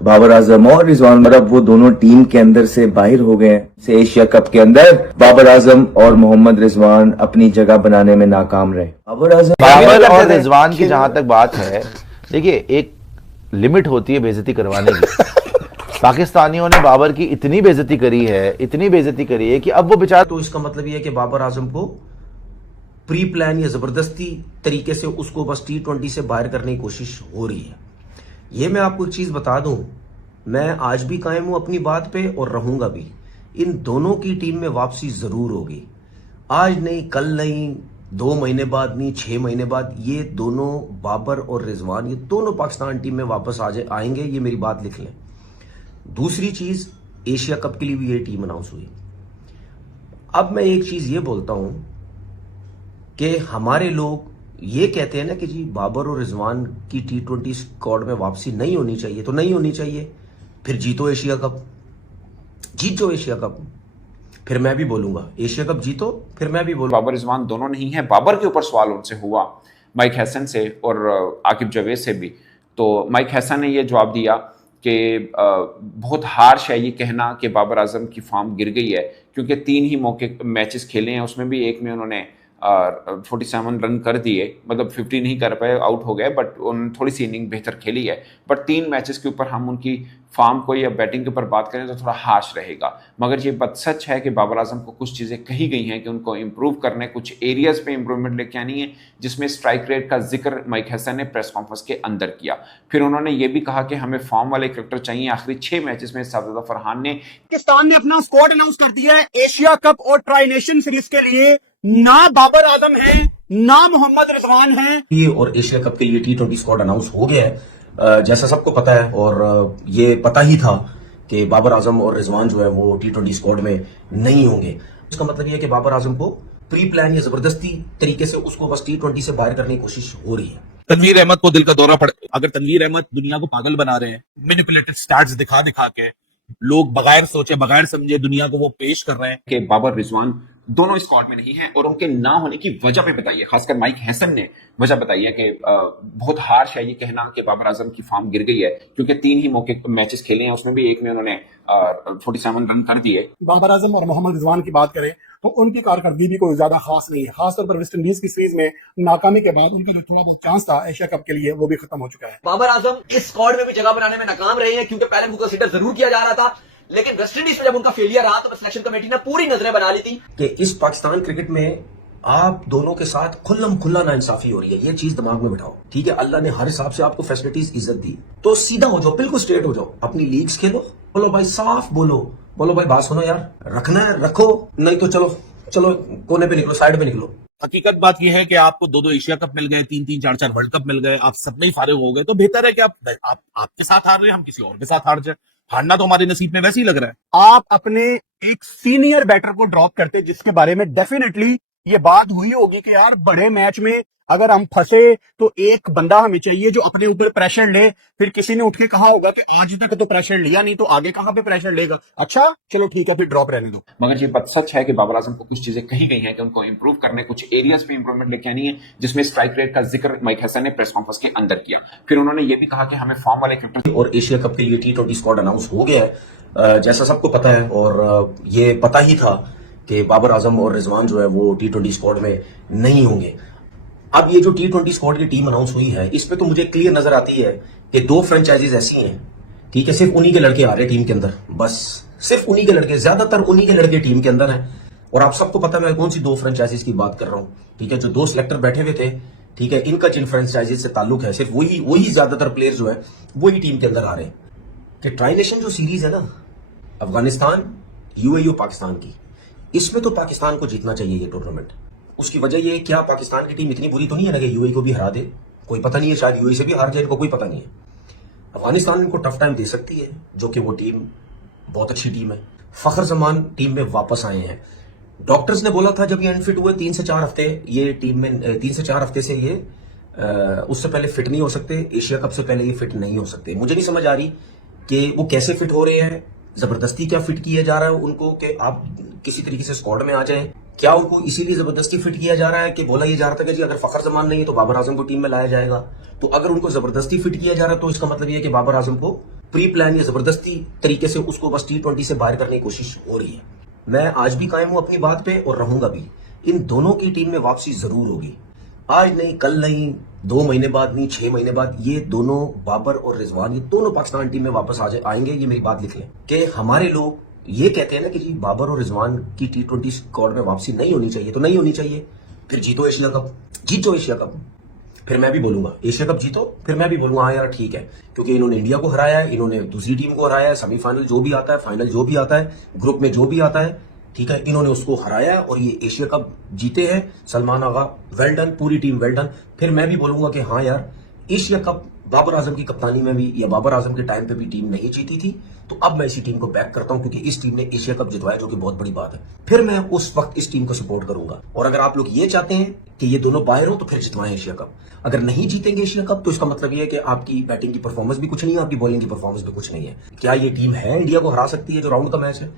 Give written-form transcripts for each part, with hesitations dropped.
बाबर आजम और रिजवान मतलब वो दोनों टीम के अंदर से बाहर हो गए हैं। से एशिया कप के अंदर बाबर आजम और मोहम्मद रिजवान अपनी जगह बनाने में नाकाम रहे। बाबर और रिजवान की जहां तक बात है, देखिए एक लिमिट होती है बेइज्जती करवाने की। पाकिस्तानियों ने बाबर की इतनी बेइज्जती करी है, इतनी बेइज्जती करी है कि अब वो बेचारा, तो इसका मतलब ये है कि बाबर आजम को प्री प्लान या जबरदस्ती तरीके से उसको बस T20 से बाहर करने की कोशिश हो रही है। ये मैं आपको एक चीज बता दूं, मैं आज भी कायम हूं अपनी बात पे और रहूंगा भी। इन दोनों की टीम में वापसी जरूर होगी, आज नहीं, कल नहीं, 2 महीने बाद नहीं, 6 महीने बाद। ये दोनों बाबर और रिजवान, ये दोनों पाकिस्तान टीम में वापस आएंगे, ये मेरी बात लिख लें। दूसरी चीज, एशिया कप के लिए भी ये टीम अनाउंस हुई। अब मैं एक चीज ये बोलता हूं कि हमारे लोग ये कहते हैं ना कि जी बाबर और रिजवान की T20 स्क्वाड में वापसी नहीं होनी चाहिए, तो नहीं होनी चाहिए, फिर जीतो एशिया कप, जीतो एशिया कप। फिर मैं भी बोलूंगा एशिया कप जीतो, फिर मैं भी बोलूंगा। बाबर रिजवान दोनों नहीं है। बाबर के ऊपर सवाल उनसे हुआ, माइक हैसन से और आकिब जावेद से भी। तो माइक हैसन ने यह जवाब दिया कि बहुत हार्श है ये कहना कि बाबर आजम की फॉर्म गिर गई है, क्योंकि 3 ही मौके मैचेस खेले हैं, उसमें भी एक में उन्होंने 47 रन कर दिए, मतलब 50 नहीं कर पाए, आउट हो गए, बट उन्होंने थोड़ी सी इनिंग बेहतर खेली है। बट 3 मैचेस के ऊपर हम उनकी फॉर्म को या बैटिंग के ऊपर बात करें तो थोड़ा हार्श रहेगा। मगर ये बात सच है कि बाबर आजम को कुछ चीज़ें कही गई हैं कि उनको इम्प्रूव करने, कुछ एरियाज पे इम्प्रूवमेंट लेके आनी है, जिसमें स्ट्राइक रेट का जिक्र माइक हैसन ने प्रेस कॉन्फ्रेंस के अंदर किया। फिर उन्होंने ये भी कहा कि हमें फॉर्म वाले क्रिकेटर चाहिए। आखिरी 6 मैचेस में साजिदा फरहान ने, पाकिस्तान ने अपना स्क्वाड अनाउंस कर दिया है एशिया कप और ट्राई नेशन सीरीज के लिए। ना बाबर आजम है, ना मोहम्मद रिजवान है। ये और एशिया कप के लिए T20 स्क्वाड अनाउंस हो गया है, जैसा सबको पता है, और ये पता ही था कि बाबर आजम और रिजवान जो है वो T20 स्क्वाड में नहीं होंगे। इसका मतलब ये है कि बाबर आजम को प्री प्लान या जबरदस्ती तरीके से उसको बस T20 से बाहर करने की कोशिश हो रही है। तनवीर अहमद को दिल का दौरा पड़, अगर तनवीर अहमद दुनिया को पागल बना रहे हैं, मैनिपुलेटेड स्टैट्स दिखा दिखा के, लोग बगैर सोचे बगैर समझे दुनिया को वो पेश कर रहे हैं कि बाबर रिजवान दोनों स्क्वाड में नहीं है, और उनके ना होने की वजह पे बताई है, खासकर माइक हैसन ने वजह बताई है कि बहुत हार्श है ये कहना कि बाबर आजम की फॉर्म गिर गई है, क्योंकि 3 ही मौके मैचेस खेले हैं, उसमें भी एक में उन्होंने 47 रन कर दिए। बाबर आजम और मोहम्मद रिजवान की बात करें तो उनकी कारकर्दगी भी कोई ज्यादा खास नहीं है। खासतौर पर वेस्ट इंडीज की सीरीज में नाकामी के बाद उनका जो थोड़ा बहुत चांस था एशिया कप के लिए वो भी खत्म हो चुका है। बाबर आजम इस स्क्वाड में भी जगह बनाने में नाकाम रहे हैं, क्योंकि पहले उनको कंसीडर जरूर किया जा रहा था, लेकिन वेस्ट इंडीज में जब उनका फेलियर रहा तो सिलेक्शन कमेटी ने पूरी नजरें बना ली थी कि इस पाकिस्तान क्रिकेट में आप दोनों के साथ खुल्लम खुल्ला नाइंसाफी हो रही है। ये चीज दिमाग में बिठाओ, ठीक है। अल्लाह ने हर हिसाब से आपको फैसिलिटीज इज्जत दी, तो सीधा हो जाओ, बिल्कुल स्ट्रेट हो जाओ, अपनी लीग्स खेलो, बोलो भाई साफ बोलो, बोलो भाई बात सुनो यार, रखना है रखो, नहीं तो चलो चलो कोने पे निकलो, साइड पे निकलो। हकीकत बात यह है कि आपको 2-2 एशिया कप मिल गए, 3-3 4-4 वर्ल्ड कप मिल गए, आप सब में ही फारिग हो गए, तो बेहतर है कि आप आपके साथ हार रहे हैं, हम किसी और के साथ हार जाए। हारना तो हमारे नसीब में वैसे ही लग रहा है। आप अपने एक सीनियर बैटर को ड्रॉप करते जिसके बारे में डेफिनेटली ये बात हुई होगी कि यार बड़े मैच में अगर हम फंसे तो एक बंदा हमें चाहिए जो अपने ऊपर प्रेशर ले। फिर किसी ने उठ के कहा होगा कि आज तक तो प्रेशर लिया नहीं, तो आगे कहां पे प्रेशर लेगा। अच्छा चलो ठीक है, फिर ड्रॉप रहने दो। मगर ये बात सच है कि बाबर आजम को कुछ चीजें कही गई हैं कि उनको इंप्रूव करने, कुछ एरियाज पे इंप्रूवमेंट लेके आनी है, जिसमें स्ट्राइक रेट का जिक्र माइक हैसन ने प्रेस कॉन्फ्रेंस के अंदर किया। फिर उन्होंने ये भी कहा कि हमें फॉर्म वाले क्रिकेटर और एशिया कप के लिए T20 स्क्वाड अनाउंस हो गया है, जैसा सबको पता है, और ये पता ही था कि बाबर आजम और रिजवान जो है वो T20 स्क्वाड में नहीं होंगे। अब ये जो T20 स्क्वाड की टीम अनाउंस हुई है, इसमें तो मुझे क्लियर नजर आती है कि 2 फ्रेंचाइजीज ऐसी हैं, ठीक है, सिर्फ उन्हीं के लड़के आ रहे टीम के अंदर, बस सिर्फ उन्हीं के लड़के, ज्यादातर उन्हीं के लड़के टीम के अंदर हैं। और आप सबको पता है मैं कौन सी 2 फ्रेंचाइजीज की बात कर रहा हूं, ठीक है, जो 2 सिलेक्टर बैठे हुए थे, ठीक है, इनका जिन फ्रेंचाइजीज से ताल्लुक है, सिर्फ वही ज्यादातर प्लेयर जो है वही टीम के अंदर आ रहे हैं। कि ट्राई नेशन जो सीरीज है ना, अफगानिस्तान, यूएई और पाकिस्तान की, इसमें तो पाकिस्तान को जीतना चाहिए ये टूर्नामेंट। उसकी वजह ये है, क्या पाकिस्तान की टीम इतनी बुरी तो नहीं है ना कि यूएई को भी हरा दे, कोई पता नहीं है, शायद यूएई से भी हार जाए, इनको कोई पता नहीं है। अफगानिस्तान इनको टफ टाइम दे सकती है, जो कि वो टीम बहुत अच्छी टीम है। फखर जमान टीम में वापस आए हैं। डॉक्टर्स ने बोला था जब ये अनफिट हुए 3 से 4 हफ्ते, ये टीम में 3 से 4 हफ्ते से ये उससे पहले फिट नहीं हो सकते, एशिया कप से पहले ये फिट नहीं हो सकते। मुझे नहीं समझ आ रही कि वो कैसे फिट हो रहे हैं, जबरदस्ती क्या फिट किया जा रहा है उनको कि आप किसी तरीके से स्क्वाड में आ जाएं, क्या उनको इसीलिए जबरदस्ती फिट किया जा रहा है कि बोला ये जा रहा था कि जी अगर फखर जमान नहीं है तो बाबर आजम को टीम में लाया जाएगा। तो अगर उनको जबरदस्ती फिट किया जा रहा है तो इसका मतलब ये है कि बाबर आजम को प्री प्लान या जबरदस्ती तरीके से उसको बस T20 से बाहर करने की कोशिश हो रही है। मैं आज भी कायम हूं अपनी बात पे और रहूंगा भी। इन दोनों की टीम में वापसी जरूर होगी, आज नहीं, कल नहीं, 2 महीने बाद नहीं, 6 महीने बाद। ये दोनों, बाबर और रिजवान, ये दोनों पाकिस्तान टीम में वापस आएंगे। ये मेरी बात लिख लें कि हमारे लोग ये कहते हैं ना कि जी बाबर और रिजवान की T20 स्क्वाड में वापसी नहीं होनी चाहिए, तो नहीं होनी चाहिए। फिर जीतो एशिया कप, जीतो एशिया कप। फिर मैं भी बोलूंगा एशिया कप जीतो, फिर मैं भी बोलूंगा हाँ यार ठीक है, क्योंकि इन्होंने इंडिया को हराया है, इन्होंने दूसरी टीम को हराया है, सेमीफाइनल जो भी आता है, फाइनल जो भी आता है, ग्रुप में जो भी आता है, ठीक है, इन्होंने उसको हराया है और ये एशिया कप जीते हैं। सलमान आगा वेल डन, पूरी टीम वेल डन। फिर मैं भी बोलूंगा कि हाँ यार, एशिया कप बाबर आजम की कप्तानी में भी या बाबर आजम के टाइम पे भी टीम नहीं जीती थी, तो अब मैं इसी टीम को बैक करता हूं क्योंकि इस टीम ने एशिया कप जितवाया, जो कि बहुत बड़ी बात है। फिर मैं उस वक्त इस टीम को सपोर्ट करूंगा। और अगर आप लोग ये चाहते हैं कि ये दोनों बाहर हो तो फिर जितवाएं एशिया कप। अगर नहीं जीतेंगे एशिया कप तो इसका मतलब ये है कि आपकी बैटिंग की परफॉर्मेंस भी कुछ नहीं है, आपकी बॉलिंग की परफॉर्मेंस भी कुछ नहीं है। क्या ये टीम है इंडिया को हरा सकती है जो राउंड का मैच है?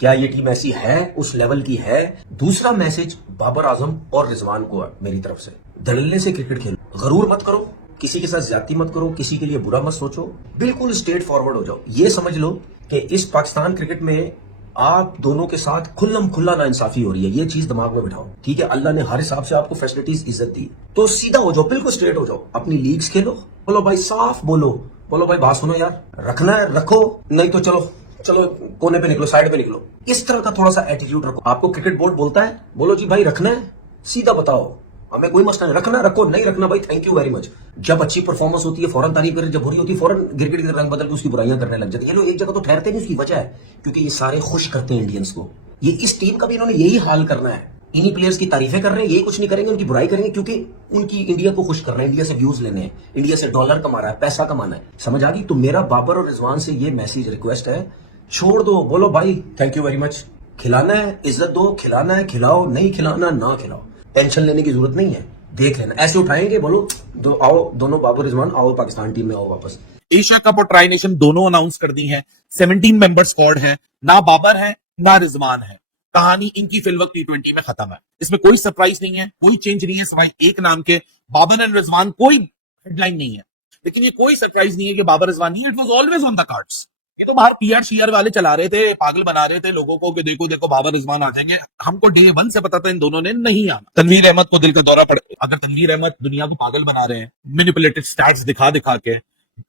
क्या ये टीम ऐसी है, उस लेवल की है? दूसरा मैसेज बाबर आजम और रिजवान को है मेरी तरफ से, दलल्ले से क्रिकेट खेलो, गरूर मत करो, किसी के साथ ज्यादती मत करो, किसी के लिए बुरा मत सोचो, बिल्कुल स्ट्रेट फॉरवर्ड हो जाओ। ये समझ लो कि इस पाकिस्तान क्रिकेट में आप दोनों के साथ खुल्लम खुल्ला नाइंसाफी हो रही है। ये चीज दिमाग में बिठाओ, ठीक है? अल्लाह ने हर हिसाब से आपको फैसिलिटीज इज्जत दी, तो सीधा हो जाओ, बिल्कुल स्ट्रेट हो जाओ, अपनी लीग्स खेलो, बोलो भाई साफ बोलो, बोलो भाई बात सुनो यार, रखना है रखो, नहीं तो चलो चलो कोने पे निकलो, साइड पे निकलो। इस तरह का थोड़ा सा एटीट्यूड रखो। आपको क्रिकेट बोर्ड बोलता है, बोलो जी भाई रखना है, सीधा बताओ, हमें कोई मसला नहीं, रखना रखो, नहीं रखना भाई थैंक यू वेरी मच। जब अच्छी परफॉर्मेंस होती है फौरन तारीफ करें, जब बुरी होती है फौरन गिरगिट के रंग बदल के उसकी बुराइयां करने लग जाते हैं। ये लोग एक जगह तो ठहरते नहीं, उसकी वजह है क्योंकि ये सारे खुश करते हैं इंडियंस को। ये इस टीम का भी इन्होंने यही हाल करना है, इन्हीं प्लेयर्स की तारीफें कर रहे हैं, यही कुछ नहीं करेंगे, उनकी बुराई करेंगे, क्योंकि उनकी इंडिया को खुश करना है, इंडिया से व्यूज लेने हैं, इंडिया से डॉलर कमा रहा है, पैसा कमाना है। समझ आ गई? तो मेरा बाबर और रिजवान से ये मैसेज रिक्वेस्ट है, छोड़ दो, बोलो भाई थैंक यू वेरी मच, खिलाना है इज्जत दो, खिलाना है खिलाओ, नहीं खिलाना ना खिलाओ, टेंशन लेने की जरूरत नहीं है, देख लेना। ऐसे उठाएंगे, बोलो आओ दोनों बाबर रिजवान आओ पाकिस्तान टीम में आओ वापस। एशिया कप और ट्राई नेशन दोनों अनाउंस कर दी है। 17 मेंबर स्क्वाड है, ना बाबर है ना रिजवान है। कहानी इनकी फिलवक्त T20 में खत्म है। इसमें कोई सरप्राइज नहीं है, कोई चेंज नहीं है, सिवाय एक नाम के बाबर एंड रिजवान। कोई हेडलाइन नहीं है, लेकिन ये कोई सरप्राइज नहीं है कि बाबर रिजवान नहीं है। It was always on the cards. ये तो बाहर पीआर शीआर वाले चला रहे थे, पागल बना रहे थे लोगों को कि देखो देखो बाबर रिजवान आ जाएंगे। हमको डे 1 से पता था इन दोनों ने नहीं आना। तनवीर अहमद को दिल का दौरा पड़, अगर तनवीर अहमद दुनिया को पागल बना रहे हैं, मैनिपुलेटेड स्टैट्स दिखा दिखा के,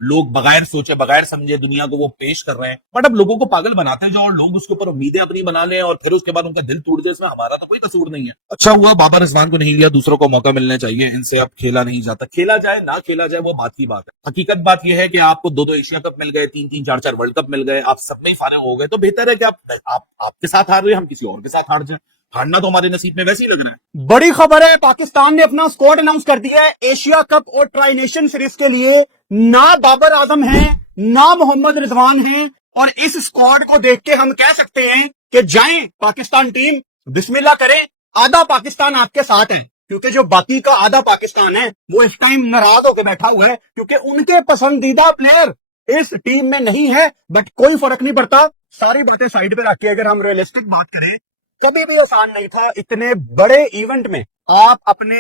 लोग बगैर सोचे बगैर समझे दुनिया को वो पेश कर रहे हैं, बट अब लोगों को पागल बनाते हैं जो, और लोग उसके ऊपर उम्मीदें अपनी बना लें और फिर उसके बाद उनका दिल टूट जाए, इसमें हमारा तो कोई कसूर नहीं है। अच्छा हुआ बाबर रिजवान को नहीं लिया, दूसरों को मौका मिलना चाहिए। इनसे अब खेला नहीं जाता, खेला जाए ना खेला जाए वो बात की बात है। हकीकत बात यह है कि आपको 2-2 एशिया कप मिल गए, 3-3 4-4 वर्ल्ड कप मिल गए, आप सब में ही फारिग हो गए, तो बेहतर है कि आपके साथ हार रहे, हम किसी और के साथ हार जाए। हारना तो हमारे नसीब में वैसे ही लग रहा है। बड़ी खबर है, पाकिस्तान ने अपना स्क्वाड अनाउंस कर दिया है एशिया कप और ट्राई नेशन सीरीज के लिए। ना बाबर आजम है ना मोहम्मद रिजवान है, और इस स्क्वाड को देख के हम कह सकते हैं कि जाएं पाकिस्तान टीम, बिस्मिल्लाह करें, आधा पाकिस्तान आपके साथ है, क्योंकि जो बाकी का आधा पाकिस्तान है वो इस टाइम नाराज होकर बैठा हुआ है क्योंकि उनके पसंदीदा प्लेयर इस टीम में नहीं है। बट कोई फर्क नहीं पड़ता, सारी बातें साइड पे रख के अगर हम रियलिस्टिक बात करें, कभी भी आसान नहीं था इतने बड़े इवेंट में आप अपने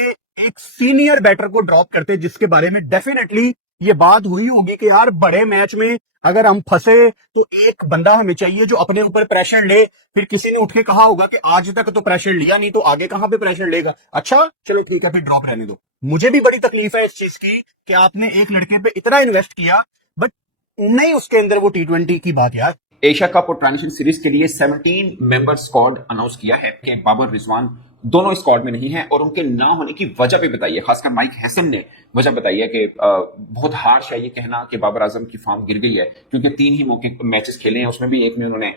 एक सीनियर बैटर को ड्रॉप करते, जिसके बारे में डेफिनेटली ये बात हुई होगी कि यार बड़े मैच में अगर हम फंसे तो एक बंदा हमें चाहिए जो अपने ऊपर प्रेशर ले। फिर किसी ने उठ के कहा होगा कि आज तक तो प्रेशर लिया नहीं, तो आगे कहां पे प्रेशर लेगा। अच्छा चलो ठीक है, फिर ड्रॉप रहने दो। मुझे भी बड़ी तकलीफ है इस चीज की कि आपने एक लड़के पे इतना इन्वेस्ट किया, बट नहीं उसके अंदर वो T20 की बात। यार एशिया कप और ट्राई नेशन सीरीज के लिए 17 मेंबर स्क्वाड अनाउंस किया है कि बाबर रिजवान दोनों स्क्वाड में नहीं है, और उनके ना होने की वजह भी बताई है। खासकर माइक हैसन ने वजह बताई है कि बहुत हार्श है ये कहना कि बाबर आजम की फॉर्म गिर गई है, क्योंकि 3 ही मौके मैचेस खेले हैं, उसमें भी एक में उन्होंने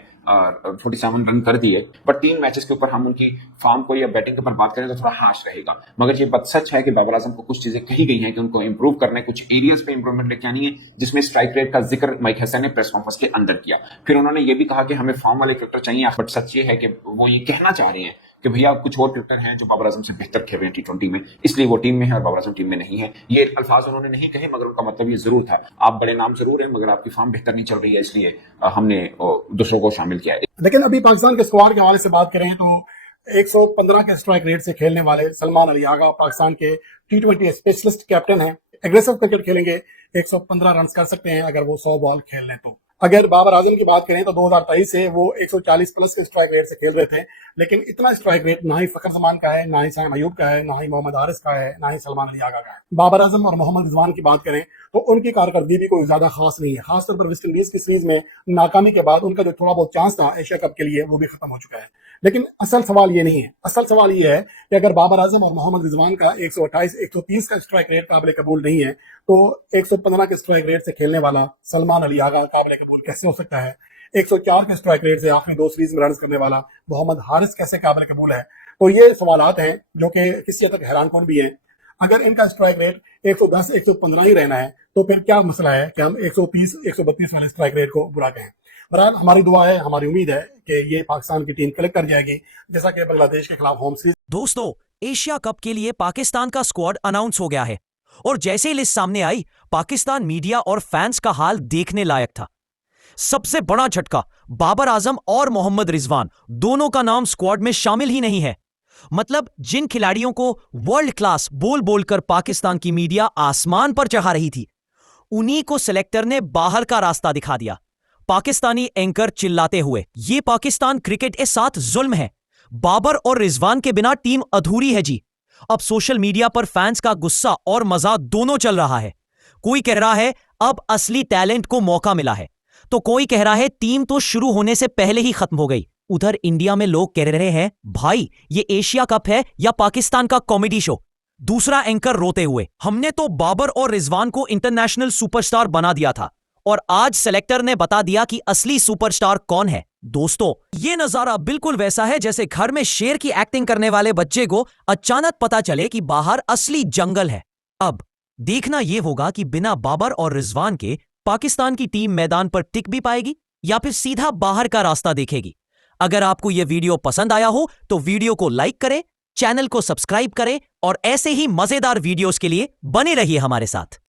47 रन कर दिए। बट 3 मैचेस के ऊपर हम उनकी फॉर्म को या बैटिंग के ऊपर बात करें तो थोड़ा हार्श रहेगा। मगर ये बात सच है कि बाबर आजम को कुछ चीजें कही गई हैं कि उनको इंप्रूव करना है, कुछ एरियाज पे इंप्रूवमेंट लेके आनी है, जिसमें स्ट्राइक रेट का जिक्र माइक हैसन ने प्रेस कॉन्फ्रेंस के अंदर किया। फिर उन्होंने ये भी कहा कि हमें फॉर्म वाले क्रिकेटर चाहिए, बट सच ये है कि वो ये कहना चाह रहे हैं कि भैया कुछ और क्रिकेटर हैं जो बाबर आजम से बेहतर खेल रहे हैं T20 में, इसलिए वो टीम में है और बाबर आजम टीम में नहीं है। ये अल्फाज उन्होंने नहीं कहे, मगर उनका मतलब ये जरूर था, आप बड़े नाम जरूर हैं मगर आपकी फॉर्म बेहतर नहीं चल रही है, इसलिए हमने दूसरों को शामिल किया है। लेकिन अभी पाकिस्तान के स्क्वाड के हवाले से बात करें तो 115 के स्ट्राइक रेट से खेलने वाले सलमान अली आगा पाकिस्तान के T20 स्पेशलिस्ट कैप्टन हैं, एग्रेसिव क्रिकेट खेलेंगे। 115 रन कर सकते हैं अगर वो 100 बॉल खेल लें तो। अगर बाबर आजम की बात करें तो 2023 से वो 140 प्लस के स्ट्राइक रेट से खेल रहे थे, लेकिन इतना स्ट्राइक रेट ना ही फखर जमान का है, ना ही साइम अयूब का है, ना ही मोहम्मद हारिस का है, ना ही सलमान अली आगा का है। बाबर आजम और मोहम्मद रिजवान की बात करें तो उनकी कारकर्दगी भी कोई ज्यादा खास नहीं है। खासतौर पर वेस्ट इंडीज की सीरीज में नाकामी के बाद उनका जो थोड़ा बहुत चांस था एशिया कप के लिए वो भी खत्म हो चुका है। लेकिन असल सवाल ये नहीं है। असल सवाल ये है कि अगर बाबर आजम और मोहम्मद रिजवान का 128 130 का स्ट्राइक रेट काबिल कबूल नहीं है तो 115 के स्ट्राइक रेट से खेलने वाला सलमान अली आगा काबिल कबूल कैसे हो सकता है? 104 के स्ट्राइक रेट से आखिरी 2 सीरीज में रन करने वाला मोहम्मद हारिस कैसे काबिल कबूल है? तो ये सवालात हैं जो कि किसी हद तक हैरानकुन भी हैं। अगर इनका स्ट्राइक रेट 110 115 ही रहना है तो फिर क्या मसला है कि हम 130 132 वाले स्ट्राइक रेट को बुरा कहें? बहरहाल हमारी दुआ है, हमारी उम्मीद है कि ये पाकिस्तान की टीम कलेक्ट कर जाएगी जैसा कि बांग्लादेश के खिलाफ होम सीरीज। दोस्तों, एशिया कप के लिए पाकिस्तान का स्क्वाड अनाउंस हो गया है और जैसे ही लिस्ट सामने आई, पाकिस्तान मीडिया और फैंस का हाल देखने लायक था। सबसे बड़ा झटका, बाबर आजम और मोहम्मद रिजवान दोनों का नाम स्क्वाड में शामिल ही नहीं है। मतलब जिन खिलाड़ियों को वर्ल्ड क्लास बोल बोलकर पाकिस्तान की मीडिया आसमान पर चढ़ा रही थी, उन्हीं को सिलेक्टर ने बाहर का रास्ता दिखा दिया। पाकिस्तानी एंकर चिल्लाते हुए, ये पाकिस्तान क्रिकेट के साथ जुल्म है, बाबर और रिजवान के बिना टीम अधूरी है जी। अब सोशल मीडिया पर फैंस का गुस्सा और मजाक दोनों चल रहा है। कोई कह रहा है अब असली टैलेंट को मौका मिला है, तो कोई कह रहा है टीम तो शुरू होने से पहले ही खत्म हो गई। उधर इंडिया में लोग कह रहे हैं, भाई ये एशिया कप है या पाकिस्तान का कॉमेडी शो। दूसरा एंकर रोते हुए, हमने तो बाबर और रिजवान को इंटरनेशनल सुपरस्टार बना दिया था और आज सेलेक्टर ने बता दिया कि असली सुपरस्टार कौन है। दोस्तों, ये नजारा बिल्कुल वैसा है जैसे घर में शेर की एक्टिंग करने वाले बच्चे को अचानक पता चले कि बाहर असली जंगल है। अब देखना यह होगा कि बिना बाबर और रिजवान के पाकिस्तान की टीम मैदान पर टिक भी पाएगी या फिर सीधा बाहर का रास्ता देखेगी। अगर आपको यह वीडियो पसंद आया हो तो वीडियो को लाइक करें, चैनल को सब्सक्राइब करें और ऐसे ही मजेदार वीडियोस के लिए बने रहिए हमारे साथ।